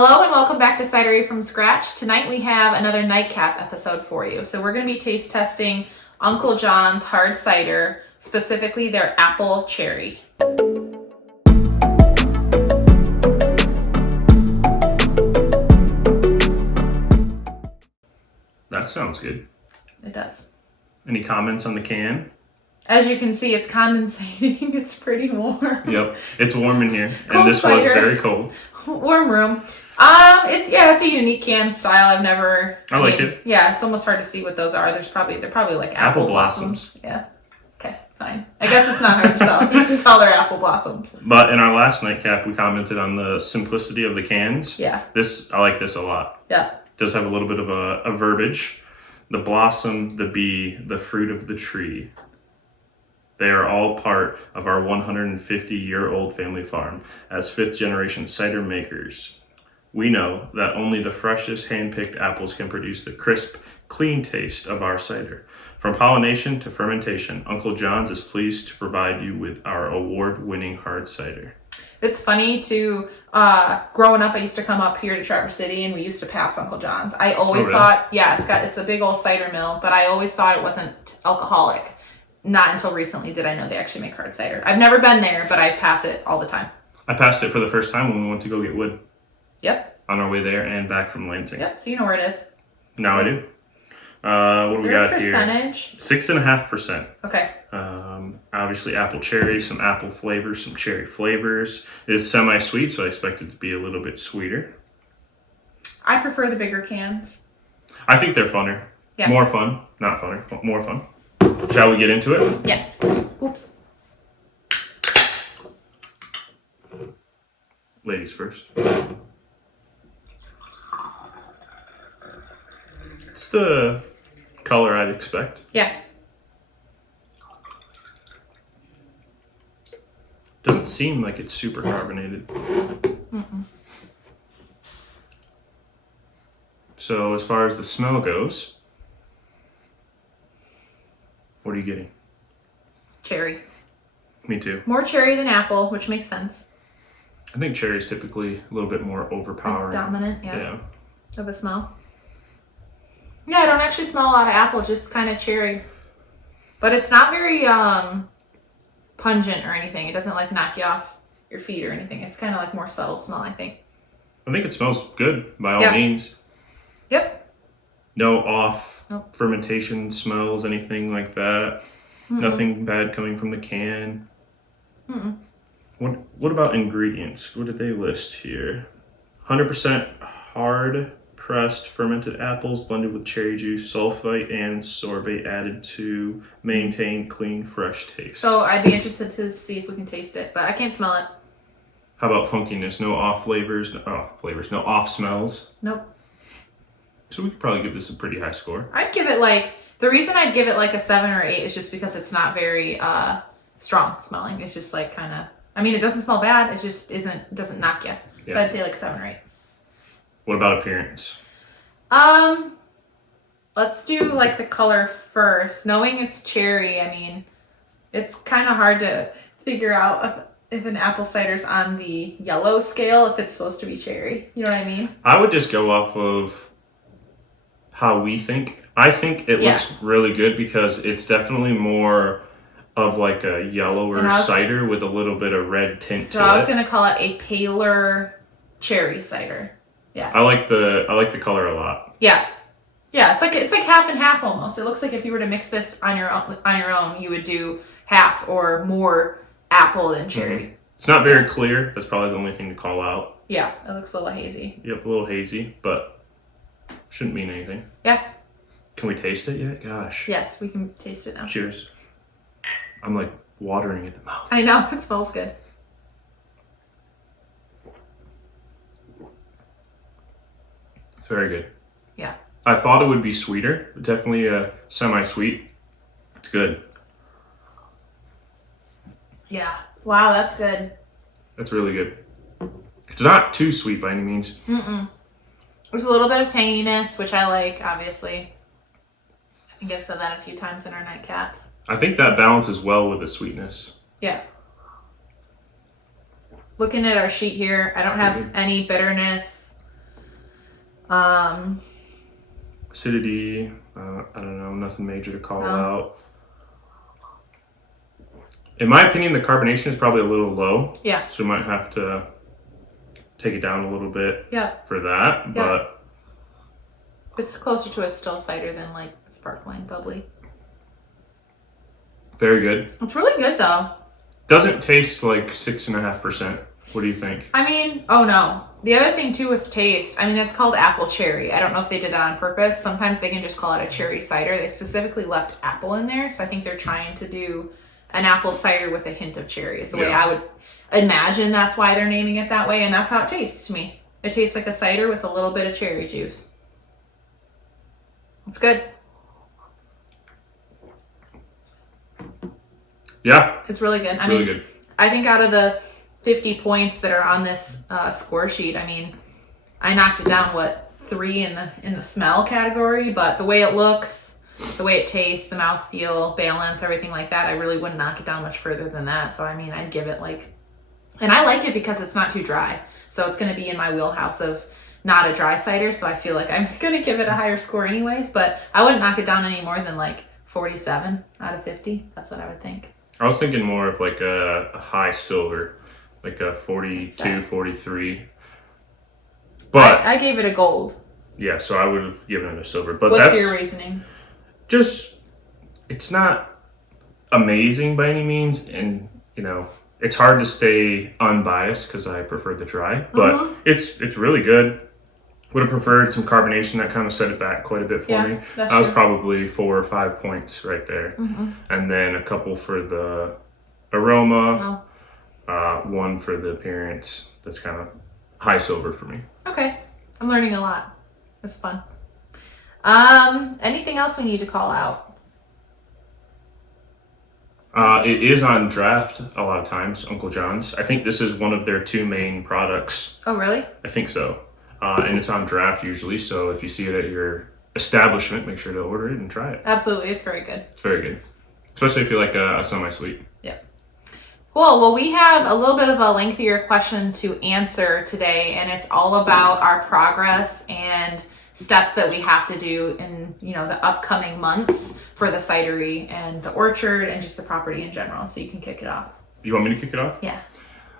Hello and welcome back to Cidery from Scratch. Tonight we have another nightcap episode for you. So we're going to be taste testing Uncle John's hard cider, specifically their apple cherry. That sounds good. It does. Any comments on the can? As you can see, it's condensating. It's pretty warm. Yep, it's warm in here, Cold and this cider. was very cold. Warm room. It's a unique can style. I like it. Yeah, it's almost hard to see what those are. They're probably like apple blossoms. Yeah. Okay, fine. I guess it's not hard to tell. You can tell they're apple blossoms. But in our last nightcap, we commented on the simplicity of the cans. Yeah. I like this a lot. Yeah. It does have a little bit of a verbiage. The blossom, the bee, the fruit of the tree. They are all part of our 150-year-old family farm as fifth-generation cider makers. We know that only the freshest hand-picked apples can produce the crisp, clean taste of our cider. From pollination to fermentation, Uncle John's is pleased to provide you with our award-winning hard cider. It's funny to, growing up, I used to come up here to Traverse City and we used to pass Uncle John's. I always thought, it's a big old cider mill, but I always thought it wasn't alcoholic. Not until recently did I know they actually make hard cider. I've never been there, but I pass it all the time. I passed it for the first time when we went to go get wood. Yep. On our way there and back from Lansing. Yep, so you know where it is. Now I do. What do we got percentage? Here? 6.5%. Okay. Obviously apple cherry, some apple flavors, some cherry flavors. It is semi-sweet, so I expect it to be a little bit sweeter. I prefer the bigger cans. I think they're funner. Yeah. More fun. Not funner, more fun. Shall we get into it? Yes. Oops. Ladies first. It's the color I'd expect. Yeah. Doesn't seem like it's super carbonated. Mm-mm. So as far as the smell goes, what are you getting? Cherry. Me too. More cherry than apple, which makes sense. I think cherry is typically a little bit more overpowering. Like dominant, yeah. Of a smell. Yeah, I don't actually smell a lot of apple, just kind of cherry. But it's not very pungent or anything. It doesn't like knock you off your feet or anything. It's kind of like more subtle smell, I think. I think it smells good by all means. Yep. No off fermentation smells, anything like that. Mm-mm. Nothing bad coming from the can. Mm-mm. What about ingredients? What did they list here? 100% hard pressed fermented apples blended with cherry juice, sulfite, and sorbate added to maintain clean, fresh taste. So I'd be interested to see if we can taste it, but I can't smell it. How about funkiness? No off flavors, no off smells. Nope. So we could probably give this a pretty high score. I'd give it the reason I'd give it like a 7 or 8 is just because it's not very strong smelling. It's just like kind of, it doesn't smell bad. It just doesn't knock you. Yeah. So I'd say like 7 or 8. What about appearance? Let's do like the color first. Knowing it's cherry, it's kind of hard to figure out if an apple cider's on the yellow scale, if it's supposed to be cherry. You know what I mean? I would just go off of how we think. I think it looks really good because it's definitely more of like a yellower cider with a little bit of red tint to it. So I was going to call it a paler cherry cider. Yeah. I like the color a lot. Yeah. Yeah, it's like half and half almost. It looks like if you were to mix this on your own, you would do half or more apple than cherry. Mm-hmm. It's not very clear. That's probably the only thing to call out. Yeah, it looks a little hazy. Yep, a little hazy, but shouldn't mean anything. Yeah. Can we taste it yet? Gosh. Yes, we can taste it now. Cheers. I'm like watering at the mouth. I know, it smells good. It's very good. Yeah. I thought it would be sweeter. Definitely a semi-sweet. It's good. Yeah. Wow, that's good. That's really good. It's not too sweet by any means. Mm-mm. There's a little bit of tanginess, which I like, obviously. I think I've said that a few times in our nightcaps. I think that balances well with the sweetness. Yeah. Looking at our sheet here, I don't have any bitterness. Acidity, I don't know, nothing major to call No. out. In my opinion, the carbonation is probably a little low. Yeah. So we might have to take it down a little bit Yeah. for that. Yeah. But It's closer to a still cider than like sparkling bubbly. very good. It's really good though. Doesn't taste like 6.5%. What do you think? I mean, oh no. The other thing too with taste, I mean, it's called apple cherry. I don't know if they did that on purpose. Sometimes they can just call it a cherry cider. They specifically left apple in there. So I think they're trying to do an apple cider with a hint of cherry is the way I would imagine that's why they're naming it that way. And that's how it tastes to me. It tastes like a cider with a little bit of cherry juice. It's good. Yeah. It's really good. It's really good. I think out of the 50 points that are on this score sheet, I mean, I knocked it down, 3 in the smell category, but the way it looks, the way it tastes, the mouthfeel, balance, everything like that, I really wouldn't knock it down much further than that. So, I mean, I'd give it and I like it because it's not too dry. So it's going to be in my wheelhouse of not a dry cider. So I feel like I'm going to give it a higher score anyways, but I wouldn't knock it down any more than 47 out of 50. That's what I would think. I was thinking more of like a high silver, like a 42, 43. But I gave it a gold. yeah, so I would have given it a silver. But What's that's your reasoning? just, it's not amazing by any means. And, it's hard to stay unbiased because I prefer the dry. But it's really good. Would have preferred some carbonation. That kind of set it back quite a bit for me. That's I was true. probably 4 or 5 points right there. And then a couple for the aroma, one for the appearance. That's kind of high silver for me. Okay. I'm learning a lot. It's fun. Anything else we need to call out? It is on draft a lot of times, Uncle John's. I think this is one of their 2 main products. Oh, really? I think so. And it's on draft usually, so if you see it at your establishment, make sure to order it and try it. Absolutely. It's very good. It's very good. Especially if you like a semi-sweet. Yeah. Cool. Well, we have a little bit of a lengthier question to answer today, and it's all about our progress and steps that we have to do in, the upcoming months for the cidery and the orchard and just the property in general. So you can kick it off. You want me to kick it off? Yeah.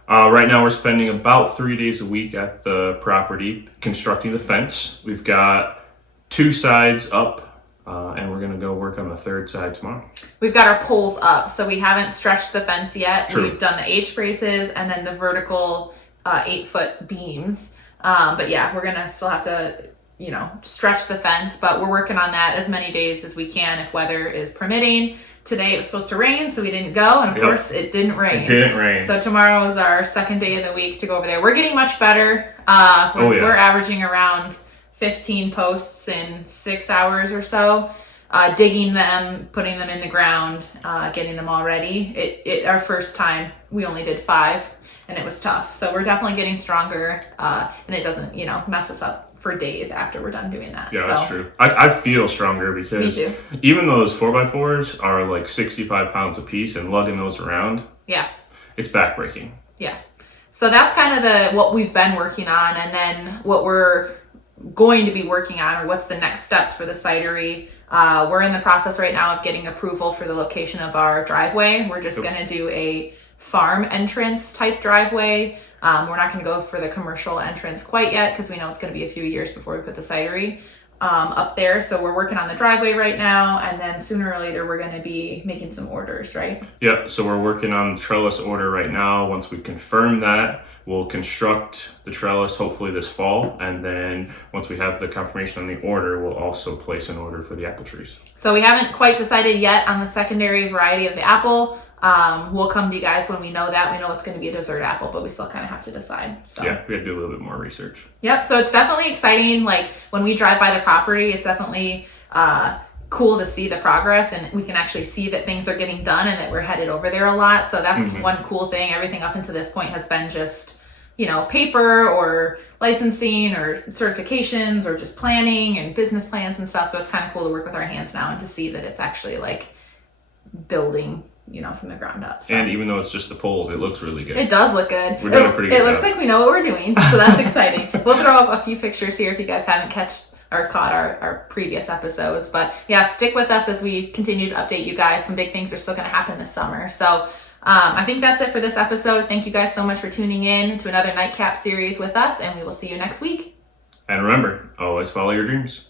Right now we're spending about 3 days a week at the property constructing the fence. We've got 2 sides up, and we're going to go work on the 3rd side tomorrow. We've got our poles up, so we haven't stretched the fence yet. True. We've done the H braces and then the vertical 8-foot beams. But yeah, we're going to still have to, stretch the fence, but we're working on that as many days as we can if weather is permitting. Today it was supposed to rain, so we didn't go, and of course it didn't rain. It didn't rain. So tomorrow is our 2nd day of the week to go over there. We're getting much better. We're averaging around 15 posts in 6 hours or so. Digging them, putting them in the ground, getting them all ready. Our first time, we only did 5, and it was tough. So we're definitely getting stronger, and it doesn't, mess us up for days after we're done doing that. Yeah, that's true. I feel stronger because Me too. even those 4x4s are like 65 pounds a piece, and lugging those around, it's backbreaking. Yeah. So that's kind of what we've been working on, and then what we're going to be working on, or what's the next steps for the cidery. We're in the process right now of getting approval for the location of our driveway. We're just going to do a farm entrance type driveway. We're not going to go for the commercial entrance quite yet because we know it's going to be a few years before we put the cidery up there. So we're working on the driveway right now, and then sooner or later we're going to be making some orders, right? Yeah, so we're working on the trellis order right now. Once we confirm that, we'll construct the trellis hopefully this fall, and then once we have the confirmation on the order, we'll also place an order for the apple trees. So we haven't quite decided yet on the secondary variety of the apple. We'll come to you guys when we know that. We know it's going to be a dessert apple, but we still kind of have to decide. So. Yeah, we have to do a little bit more research. Yep. So it's definitely exciting. Like when we drive by the property, it's definitely cool to see the progress, and we can actually see that things are getting done and that we're headed over there a lot. So that's one cool thing. Everything up until this point has been just, paper or licensing or certifications or just planning and business plans and stuff. So it's kind of cool to work with our hands now and to see that it's actually like building from the ground up. So. And even though it's just the poles, it looks really good. It does look good. We're doing a pretty good It looks job. like we know what we're doing, so that's exciting. We'll throw up a few pictures here if you guys haven't caught our previous episodes. But yeah, stick with us as we continue to update you guys. Some big things are still going to happen this summer. So I think that's it for this episode. Thank you guys so much for tuning in to another Nightcap series with us, and we will see you next week. And remember, always follow your dreams.